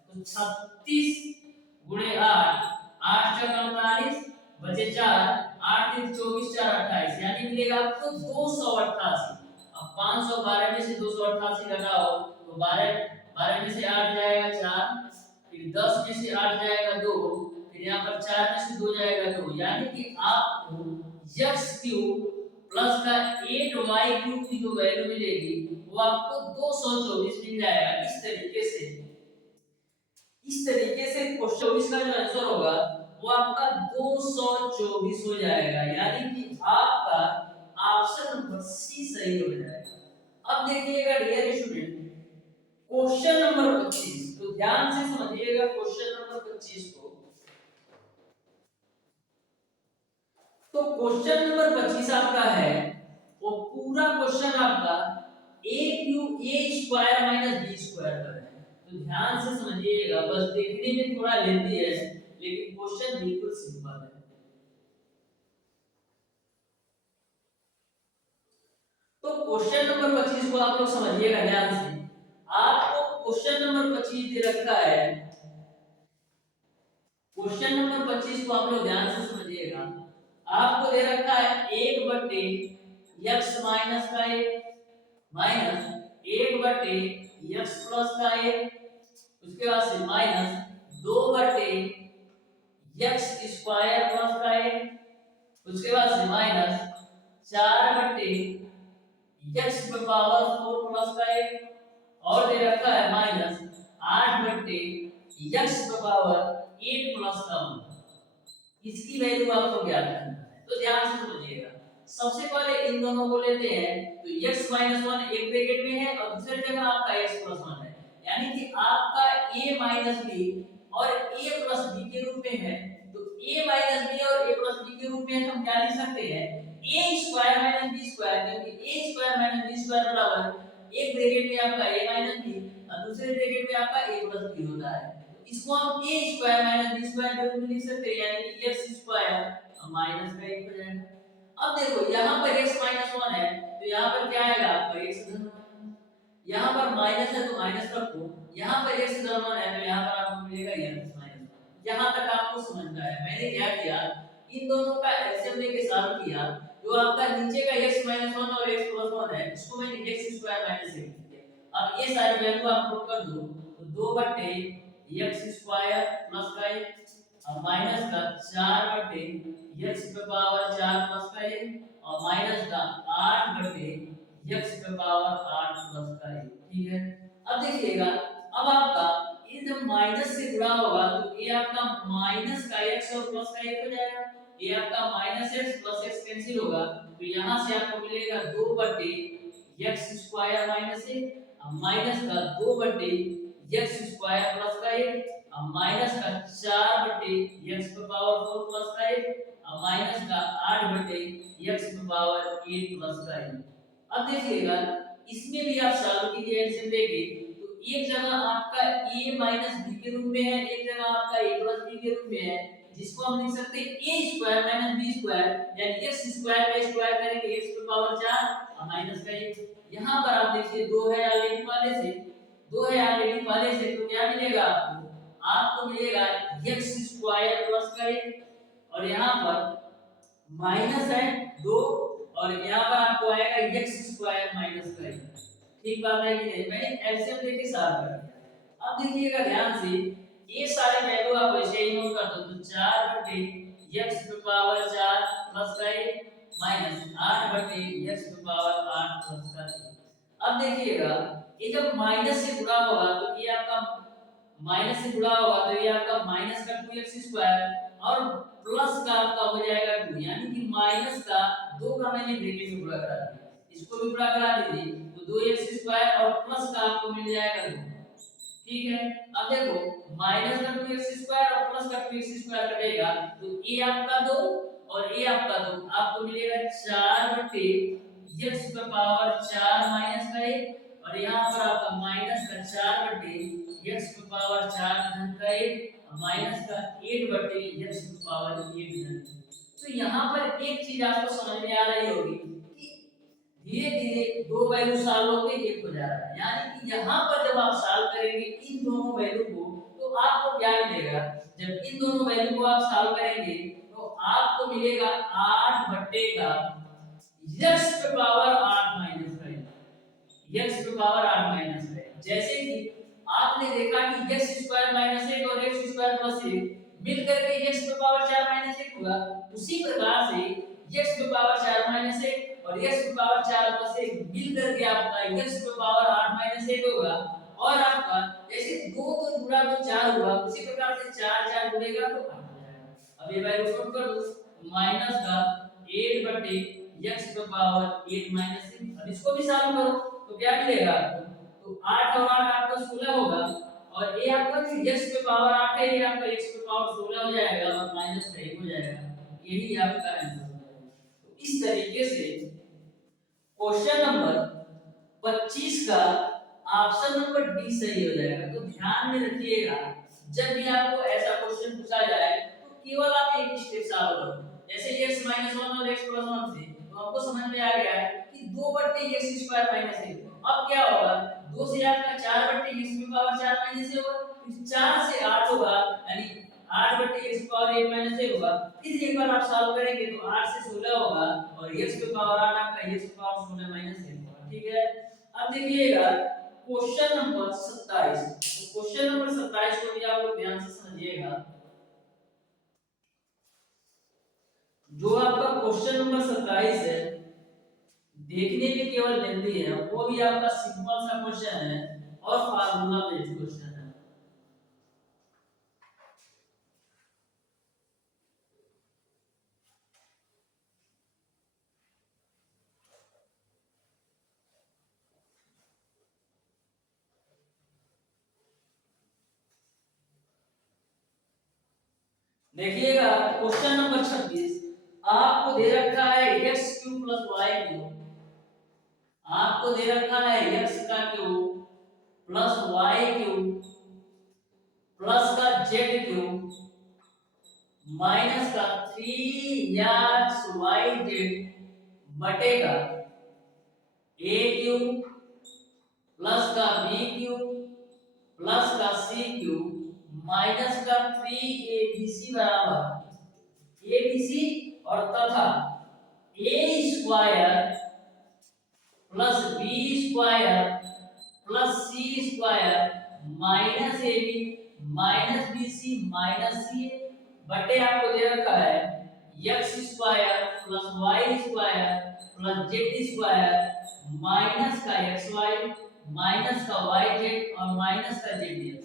तो 36 गुणे 8 8 × 48 बचे 4 8 3 24 4 28 यानी मिलेगा आपको 288। अब 512 में से 288 घटाओ तो 12 12 में से 8 जाएगा 4 फिर 10 में से 8 जाएगा 2 फिर यहाँ पर 4 में से 2 जाएगा 2 यानी कि आपको x³ प्लस का 8y³ की जो वैल्यू मिलेगी वो आपको 224 मिल जाएगा। इस तरीके से क्वेश्चन 24 का जो आंसर होगा वो आपका 224 हो जाएगा यानी कि आपका ऑप्शन नंबर सी सही हो जाएगा। अब देखिएगा डियर स्टूडेंट क्वेश्चन नंबर 25 तो ध्यान से समझिएगा क्वेश्चन नंबर 25 को। तो क्वेश्चन नंबर 25 आपका है वो पूरा क्वेश्चन आपका a³ a² - b² का है। तो ध्यान से समझिएगा बस देखने में थोड़ा लेंथी है लेकिन क्वेश्चन बिल्कुल सिंपल है। तो क्वेश्चन नंबर 25 को आप लोग समझिएगा ध्यान से। आपको क्वेश्चन नंबर 25 दे रखा है। क्वेश्चन नंबर 25 को आप लोग ध्यान से समझिएगा। आपको दे रखा है 1/x माइनस का 1 माइनस 1/x प्लस का 1 उसके बाद से माइनस 2/x स्क्वायर प्लस का 1 उसके बाद से माइनस 4/x पावर 4 प्लस का 1 और दे रखा है माइनस 8/x पावर 8 प्लस का 1। इसकी वैल्यू आपको ज्ञात करना है तो ध्यान से समझिएगा। सबसे पहले इन दोनों को लेते हैं तो x - 1 एक ब्रैकेट में है और दूसरी जगह आपका x + 1 है यानी कि आपका a - b और a + b के रूप में है। तो a - b और a + b के रूप में हम क्या लिख सकते हैं a² - b² क्योंकि a² - b² बराबर एक ब्रैकेट में आपका a - b और दूसरे ब्रैकेट में आपका a + b होता है। तो इसको हम a² - b² के रूप में लिख सकते हैं यानी कि x² माइनस का 1 हो जाएगा। अब देखो यहाँ पर x - 1 है तो यहाँ पर क्या आएगा आपका x धन, यहाँ पर माइनस है तो माइनस रखो, यहाँ पर x धन 1 है तो यहाँ पर आपको मिलेगा x - 1। यहाँ तक आपको समझ में आया। मैंने क्या किया इन दोनों का एलसीएम लेके सॉल्व किया। जो आपका नीचे का x - 1 और x + 1 है इसको मैंने x² - 1 किया। अब ये सारी वैल्यू आप लोग कर दो तो 2/x² प्लस का 1 और माइनस का 4/x पे पावर 4 प्लस का 1 और माइनस का 8/x पे पावर 8 प्लस का 1। ठीक है। अब देखिएगा अब आपका ये जब माइनस से गुणा होगा तो ये आपका माइनस का x और प्लस का 1 हो जाएगा। ये आपका -x प्लस x कैंसिल होगा तो यहां से आपको मिलेगा 2/x² - 1 माइनस का 2/x² प्लस का 1 अब माइनस का 4/x पे पावर 4 प्लस का 1 और माइनस का 8/x पे पावर 8 प्लस का 1। अब देखिएगा इसमें भी आप सॉल्व कीजिए एलसीएम लेके तो एक जगह आपका a माइनस b के रूप में है, एक जगह आपका a प्लस b के रूप में है जिसको हम लिख सकते हैं a square minus b square यानी x स्क्वायर का स्क्वायर करेंगे x पे पावर 4 और माइनस का 1। यहाँ पर आप देखिए 2 है ऑलरेडी वाले से, 2 है ऑलरेडी वाले से तो क्या मिलेगा आपको मिलेगा x स्क्वायर प्लस का 1 और यहाँ पर माइनस है 2 और यहाँ पर आपको आएगा x स्क्वायर माइनस का 1। ठीक बात है कि नहीं। मैंने एलसीएम लेके सॉल्व कर दिया। अब देखिएगा ध्यान से ये सारे वैल्यू आप वैसे ही नोट कर दो तो 4/x पे पावर 4 प्लस का 1 माइनस 8/x पे पावर 8 प्लस का 1। अब देखिएगा ये जब माइनस से गुणा होगा तो ये आपका माइनस से गुणा होगा तो ये आपका माइनस का 2x² और प्लस का आपका हो जाएगा 2 यानी कि माइनस का 2 का मैंने ब्रैकेट में गुणा करा दिया, इसको भी गुणा करा दीजिए तो 2x² और प्लस का आपको मिल जाएगा 2 ठीक है। अब देखो माइनस का 2x स्क्वायर और प्लस का 2x स्क्वायर कटेगा तो a आपका 2 और a आपका 2, आपको मिलेगा 4 बटे x का पावर 4 माइनस का 1 और यहाँ पर आपका माइनस का 4 बटे x का पावर 4 धन का 1 माइनस का 8 बटे x का पावर 8 धन। तो यहाँ पर एक चीज आपको समझ में आ रही होगी कि धीरे धीरे दो वैल्यू सॉल्व होके एक हो जा रहा है, यानी कि यहाँ पर जब आप सॉल्व करेंगे इन दोनों वैल्यू को तो आपको क्या मिलेगा, जब इन दोनों वैल्यू को आप सॉल्व करेंगे तो आपको मिलेगा 8 बट्टे का x पे पावर 8 माइनस का x पे पावर 8 माइनस का। जैसे कि आपने देखा कि x स्क्वायर माइनस 1 और x स्क्वायर प्लस 1 मिलकर के x पे पावर 4 माइनस 1 होगा, उसी प्रकार से x पे पावर 4 माइनस 1 और x पे पावर 4 प्लस 1 मिलकर के आपका x पे पावर 8 माइनस 1 होगा और आपका जैसे 2 तो जुड़ा तो 4 हुआ, उसी प्रकार से 4 4 जुड़ेगा तो 8 हो जाएगा। अब ये वैल्यू पुट कर दो माइनस का 8 बटे x पे पावर 8 माइनस 1। अब इसको भी सॉल्व करो तो क्या मिलेगा आपको, तो 8 और 8 आपका 16 होगा और ये आपका x पे पावर 8 है, ये आपका x पे पावर 16 हो जाएगा और माइनस का 1 हो जाएगा, यही आपका आंसर हो जाएगा। तो इस तरीके से क्वेश्चन नंबर 25 का ऑप्शन नंबर डी सही हो जाएगा। तो ध्यान में रखिएगा जब भी आपको ऐसा क्वेश्चन पूछा जाए तो केवल आप एक स्टेप सॉल्व करो, जैसे x 1 और x 1 से तो आपको समझ में आ गया है कि 2 बट्टे x स्क्वायर माइनस 1। अब क्या होगा, 2 से आपका 4 बट्टे x की पावर 4 माइनस 1 होगा, फिर 4 से 8 होगा यानी 8 बट्टे x की पावर 8 माइनस 1 होगा, फिर एक बार आप सॉल्व करेंगे तो 8 से 16 होगा और x की पावर 8 आपका x की पावर 16 माइनस 1 होगा। ठीक है। अब देखिएगा क्वेश्चन नंबर 27, तो क्वेश्चन नंबर 27 को भी आप लोग ध्यान से समझिएगा। जो आपका क्वेश्चन नंबर 27 है देखने में केवल जल्दी है, वो भी आपका सिंपल सा क्वेश्चन है और फार्मूला बेस्ड क्वेश्चन है। देखिएगा क्वेश्चन नंबर 26 आपको दे रखा है x³ + y³, आपको दे रखा है x का क्यूब प्लस y³ प्लस का z³ माइनस का 3xyz बटेगा a³ प्लस का b³ प्लस का c³ माइनस का 3abc बराबर abc और तथा a square plus b square plus c square minus ab minus bc minus ca बटे आपको दे रखा है x square plus y square plus z square minus का xy माइनस का yz और माइनस का zdx।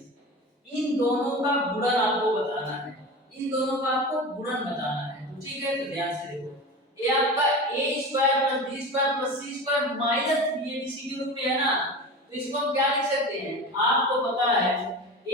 इन दोनों का गुणन आपको बताना है, इन दोनों का आपको गुणन बताना है। तो ठीक है, तो ध्यान से देखो ये आपका a square plus b square plus c square minus 3abc के रूप में है ना, तो इसको हम क्या लिख सकते हैं, आपको पता है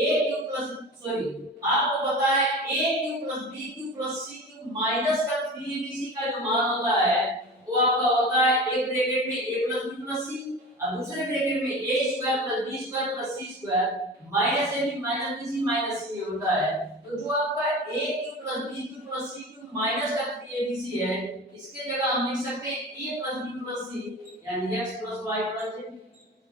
a³ प्लस सॉरी आपको पता है a³ plus b³ plus c³ minus का 3abc का जो मान होता है वो आपका होता है एक ब्रैकेट में a plus b plus c और दूसरे ब्रैकेट में a square plus b square plus c square minus ab minus bc minus c होता है। तो जो आपका a³ plus b³ plus c³ minus का 3abc है, इसके जगह हम लिख सकते हैं a plus b plus c यानी x plus y plus z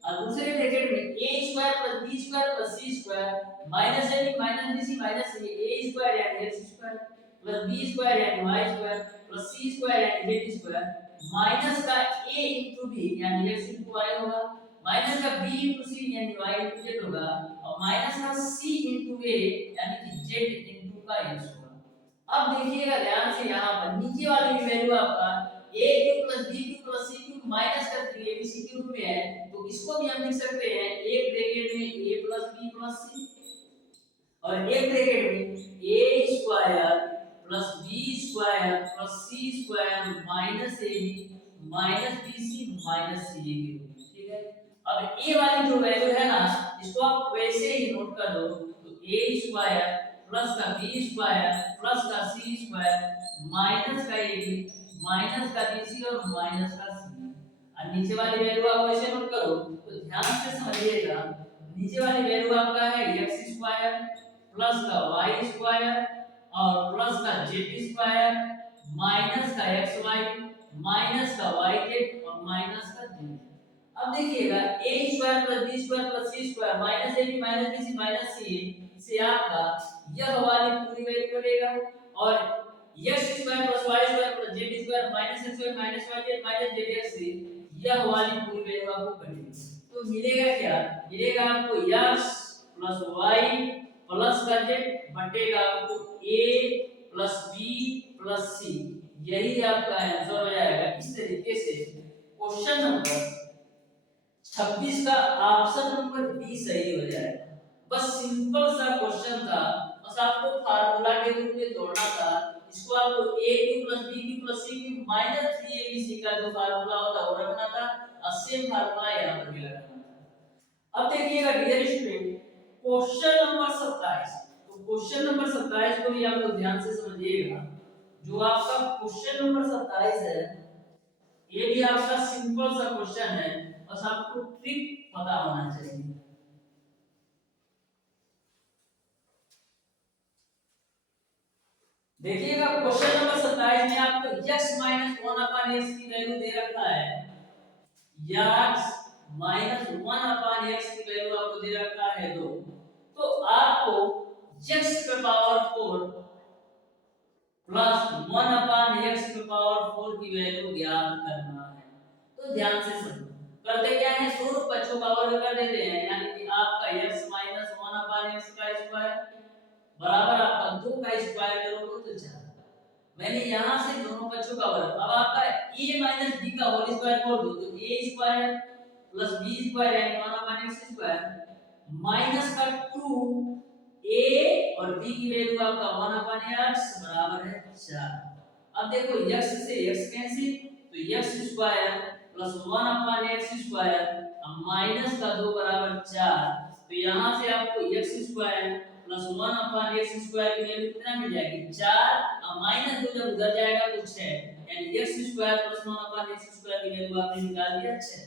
और दूसरे ब्रैकेट में a square plus b square plus c square minus ab minus bc minus c a square यानी x square plus b square यानी y square plus c square यानी z square minus का a into b यानी x into y होगा minus का b into c यानी y into z होगा और माइनस का c into a यानी कि z into का x होगा। अब देखिएगा ध्यान से यहाँ पर नीचे वाली वैल्यू आपका a³ plus b³ plus c³ minus का 3abc के रूप में है, तो इसको भी हम लिख सकते हैं एक ब्रैकेट में a plus b plus c और एक ब्रैकेट में a square plus b square plus c square minus ab minus bc minus ca के रूप में। ठीक है, अब a वाली जो वैल्यू है ना इसको आप वैसे ही नोट कर दो, तो ए स्क्वायर प्लस का बी स्क्वायर प्लस का सी स्क्वायर माइनस का ए बी माइनस का बी सी और माइनस का सी। और नीचे वाली वैल्यू आप वैसे नोट करो, तो ध्यान से समझिएगा। नीचे वाली वैल्यू आपका है x स्क्वायर प्लस का y स्क्वायर और प्लस का z स्क्वायर माइनस का xy माइनस का yz और माइनस का z। अब देखिएगा a square plus b square plus c square minus ab minus bc minus c से आपका यह वाली पूरी वैल्यू कटेगा, और x square plus y square plus z square minus x square minus yz minus zx से यह वाली पूरी वैल्यू आपको कटेगी। तो मिलेगा क्या? मिलेगा आपको x प्लस y प्लस का z बटेगा आपको a plus b plus c। यही आपका आंसर हो जाएगा। इस तरीके से क्वेश्चन नंबर 26 का ऑप्शन नंबर बी सही हो जाएगा। बस सिंपल सा क्वेश्चन था, बस आपको फार्मूला के रूप में तोड़ना था। इसको आपको a cube plus b cube plus c cube minus 3abc का जो फार्मूला होता है वो रखना था, और सेम फार्मूला यहां पर भी लगाना था। अब देखिएगा डियर स्टूडेंट, क्वेश्चन नंबर 27, तो क्वेश्चन नंबर 27 को भी आप लोग ध्यान से समझिएगा। जो आपका क्वेश्चन नंबर 27 है, ये भी आपका सिंपल सा क्वेश्चन है, बस आपको ट्रिक पता होना चाहिए। देखिएगा क्वेश्चन नंबर 27 में आपको x माइनस 1 अपॉन x की वैल्यू दे रखा है। x माइनस 1 अपॉन x की वैल्यू आपको दे रखा है 2। तो आपको x पे पावर 4 प्लस 1 अपॉन x पे पावर 4 की वैल्यू ज्ञात करना है। तो ध्यान से सुनो, करते क्या है, दोनों पक्षों का वर्ग कर देते हैं, यानी कि आपका x माइनस 1 अपॉन x का स्क्वायर बराबर आपका 2 का स्क्वायर करोगे तो 4। मैंने यहां से दोनों पक्षों का वर्ग, अब आपका a माइनस b का होल स्क्वायर कर दो तो a square plus b square यानी 1 अपॉन x स्क्वायर माइनस का 2 a और b की वैल्यू आपका 1 अपॉन x बराबर है 4। अब देखो x से x कैंसिल, तो x square plus 1 upon x square minus का 2 बराबर 4। तो यहां से आपको x square plus 1 upon x square की वैल्यू कितना मिल जाएगी 4, और माइनस 2 जब उधर जाएगा तो 6, यानी x square plus 1 upon x square की वैल्यू आपने निकाल दिया 6।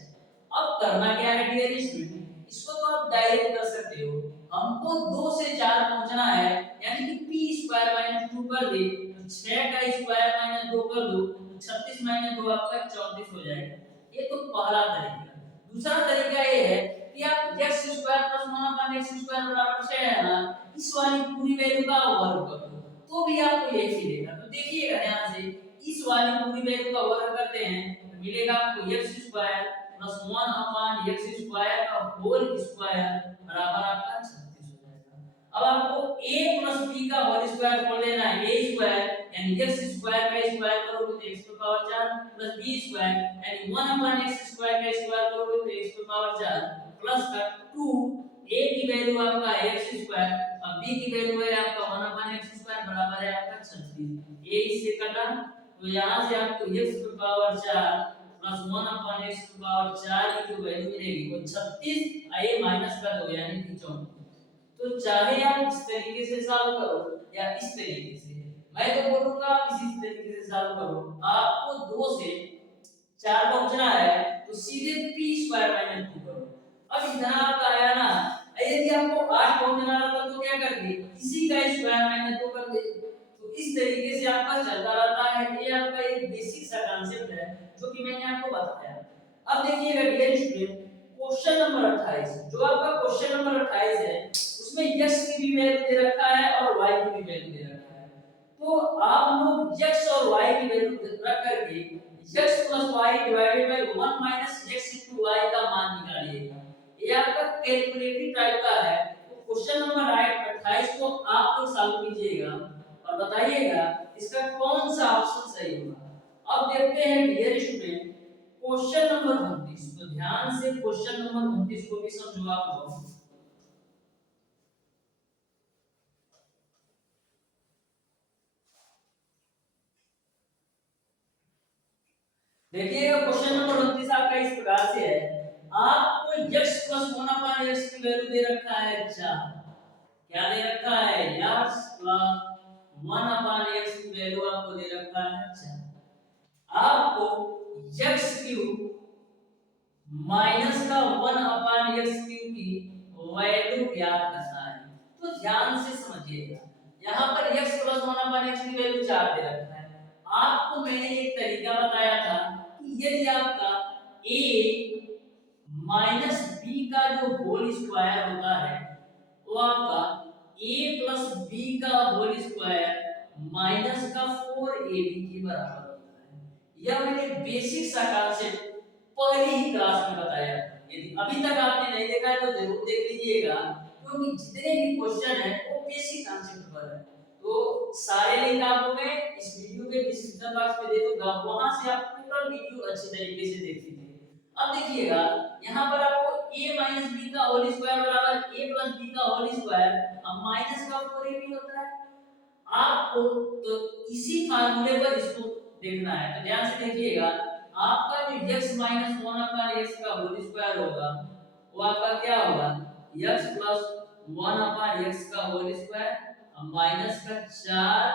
अब करना क्या है डियर स्टूडेंट, इसको तो आप डायरेक्ट कर सकते हो, हमको 2 से 4 पहुंचना है, यानी कि p स्क्वायर माइनस 2 कर दे तो 6 का स्क्वायर माइनस 2 कर दो तो 36 माइनस 2 आपका 34 हो जाएगा। ये तो पहला तरीका। दूसरा तरीका ये है कि आप x square plus 1 upon x square बराबर 6 है ना, इस वाली पूरी वैल्यू का वर्ग कर दो तो भी आपको यही मिलेगा। तो देखिएगा ध्यान से, इस वाली पूरी वैल्यू का वर्ग करते हैं तो मिलेगा आपको x square plus 1 upon x square का होल स्क्वायर बराबर आपका 36 हो जाएगा। अब आपको a प्लस b का होल स्क्वायर खोल लेना है, a स्क्वायर यानी x स्क्वायर का स्क्वायर करोगे तो x की पावर 4 प्लस b स्क्वायर यानी 1 अपॉन x स्क्वायर का स्क्वायर करोगे तो x की पावर 4 प्लस का 2 a की वैल्यू आपका x स्क्वायर और b की वैल्यू है आपका 1 अपॉन x स्क्वायर बराबर है आपका 36। a इससे कटा तो यहां से आपको x की पावर 4 प्लस 1 अपॉन x की पावर 4 की जो वैल्यू मिलेगी वो 36 और a माइनस का 2 यानी कि 34। तो चाहे आप इस तरीके से सॉल्व करो या इस तरीके से, मैं तो बोलूंगा आप इसी तरीके से सॉल्व करो। आपको 2 से 4 पहुंचना है तो सीधे p स्क्वायर माइनस 2 करो। अब इतना आपका आया ना, यदि आपको 8 पहुंचना रहता तो क्या करते, इसी का स्क्वायर माइनस 2 कर देते। तो इस तरीके से आपका चलता रहता है। ये आपका एक बेसिक सा कांसेप्ट है जो कि मैंने आपको बताया। अब देखिएगा डियर स्टूडेंट, क्वेश्चन नंबर 28, जो आपका क्वेश्चन नंबर 28 है उसमें x की भी वैल्यू दे रखा है और y की भी वैल्यू दे रखा है। तो आप लोग x और y की वैल्यू रख करके x plus y divided by 1 minus x into y का मान निकालिएगा। ये आपका कैलकुलेटिव टाइप का है। तो क्वेश्चन नंबर 28 को आप लोग सॉल्व कीजिएगा और बताइएगा इसका कौन सा ऑप्शन सही होगा। अब देखते हैं डियर स्टूडेंट क्वेश्चन नंबर 29। तो ध्यान से क्वेश्चन नंबर 29 को भी समझो आप लोग। देखिएगा क्वेश्चन नंबर 29 आपका इस प्रकार से है, आपको x प्लस 1 अपान x की वैल्यू दे रखा है 4। क्या दे रखा है? x प्लस 1 अपान x की वैल्यू आपको दे रखा है 4। आपको x क्यूब माइनस का 1 अपान x क्यूब की वैल्यू ज्ञात करना है। तो ध्यान से समझिएगा, यहाँ पर x प्लस 1 अपान x की वैल्यू 4 दे रखा है। आपको मैंने एक तरीका बताया था कि यदि आपका a माइनस b का जो होल स्क्वायर होता है वो आपका a प्लस b का होल स्क्वायर माइनस का 4ab के बराबर होता है। यह मैंने बेसिक सा कॉन्सेप्ट पहली ही क्लास में बताया। यदि अभी तक आपने नहीं देखा है तो जरूर देख लीजिएगा, क्योंकि जितने भी क्वेश्चन है वो बेसिक कॉन्सेप्ट पर है। तो सारे लिंक आपको मैं इस वीडियो के डिस्क्रिप्शन बॉक्स में दे दूंगा, वहां से आप पूरा वीडियो अच्छे तरीके से देख लीजिए। अब देखिएगा, यहाँ पर आपको a माइनस b का होल स्क्वायर बराबर a प्लस b का होल स्क्वायर, अब माइनस का 4ab होता है। आपको तो इसी फार्मूले पर इसको देखना है। तो ध्यान से देखिएगा, आपका जो x माइनस 1 अपान x का होल स्क्वायर होगा वो आपका क्या होगा? x प्लस 1 अपान x का होल स्क्वायर माइनस का 4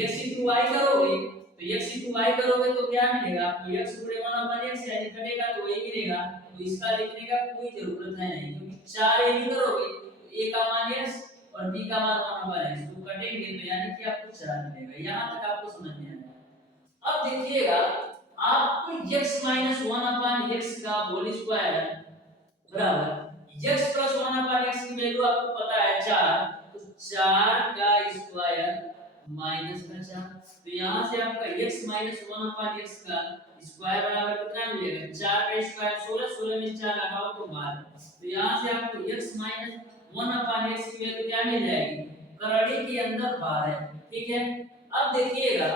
x इंटू y करोगे तो x इंटू y करोगे तो क्या मिलेगा आपको? x गुणे 1 अपान x यानी कटेगा तो वही मिलेगा। तो इसका लिखने का कोई जरूरत है नहीं, क्योंकि 4 यदि करोगे तो a का मान x और b का मान 1 अपान x तो कटेंगे, तो यानी कि आपको 4 मिलेगा। यहां तक आपको समझ में आया। अब देखिएगा, आपको x माइनस 1 अपान x का होल स्क्वायर बराबर x प्लस 1 अपान x की वैल्यू आपको पता है 4, तो 4 का स्क्वायर माइनस का 4। तो यहां से आपका x माइनस 1 अपान x का स्क्वायर बराबर कितना मिलेगा? 4 का स्क्वायर 16, 16 में 4 लगाओ तो 12। तो यहां से आपको x माइनस 1 अपान x की वैल्यू क्या मिल जाएगी? करड़ी के अंदर 12। ठीक है। अब देखिएगा,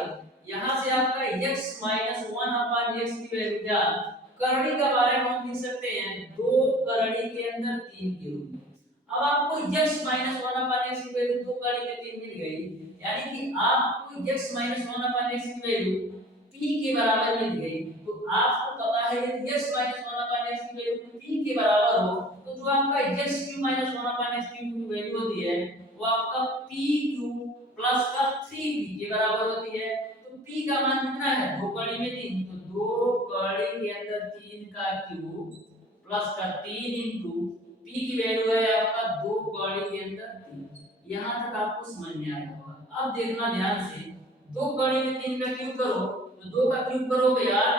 यहाँ से आपका x माइनस 1 अपान x की वैल्यू क्या? करड़ी का 12 को हम लिख सकते हैं 2 करड़ी के अंदर 3 के रूप में। अब आपको x माइनस 1 अपान x की वैल्यू 2 करड़ी में 3 मिल गई, यानी कि आपको x माइनस 1 अपान x की वैल्यू p के बराबर मिल गई। तो आपको पता है यदि x माइनस 1 अपान x की वैल्यू p के बराबर हो तो जो आपका x क्यूब माइनस 1 अपान x क्यूब की वैल्यू होती है वो आपका p क्यूब प्लस का 3p के बराबर होती है। तो p का मान कितना है? 2 कड़ी में 3, तो 2 कड़ी के अंदर 3 का क्यूब प्लस का 3 इंटू p की वैल्यू है आपका 2 कड़ी के अंदर 3। यहां तक आपको समझ में आया होगा। अब देखना ध्यान से, 2 कड़ी में 3 का क्यूब करो तो 2 का क्यूब करोगे यार,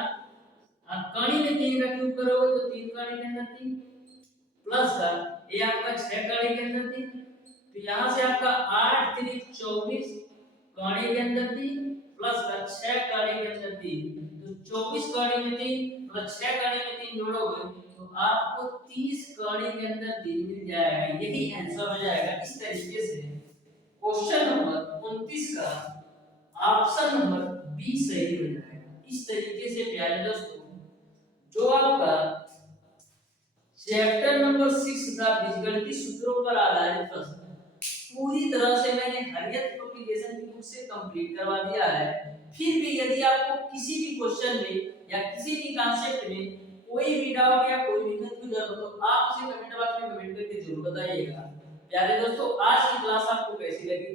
अब कड़ी में 3 का क्यूब करोगे तो 3 कड़ी के अंदर 3 प्लस का ये आपका 6 कड़ी के अंदर 3। तो यहां से आपका 8 3 24 कड़ी के अंदर 3 प्लस का 6 कड़ी के अंदर 3। तो 24 कड़ी में 3 प्लस 6 कड़ी में 3 जोड़ोगे तो आपको 30 कड़ी के अंदर 3 मिल जाएगा। यही आंसर हो जाएगा। इस तरीके से क्वेश्चन नंबर 29 का ऑप्शन नंबर बी सही हो जाएगा। इस तरीके से प्यारे दोस्तों, जो आपका चैप्टर नंबर 6 था बीजगणितीय सूत्रों पर आधारित प्रश्न, पूरी तरह से मैंने हरियत पब्लिकेशन की बुक से कंप्लीट करवा दिया है। फिर भी यदि आपको किसी भी क्वेश्चन में या किसी भी कॉन्सेप्ट में कोई भी डाउट या कोई भी कंफ्यूजन हो तो आप उसे कमेंट बॉक्स में कमेंट करके जरूर बताइएगा। प्यारे दोस्तों, आज की क्लास आपको कैसी लगी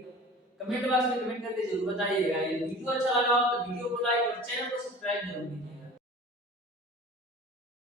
कमेंट बॉक्स में कमेंट करके जरूर बताइएगा। यदि वीडियो अच्छा लगा हो तो वीडियो को लाइक और चैनल को सब्सक्राइब जरूर कीजिए।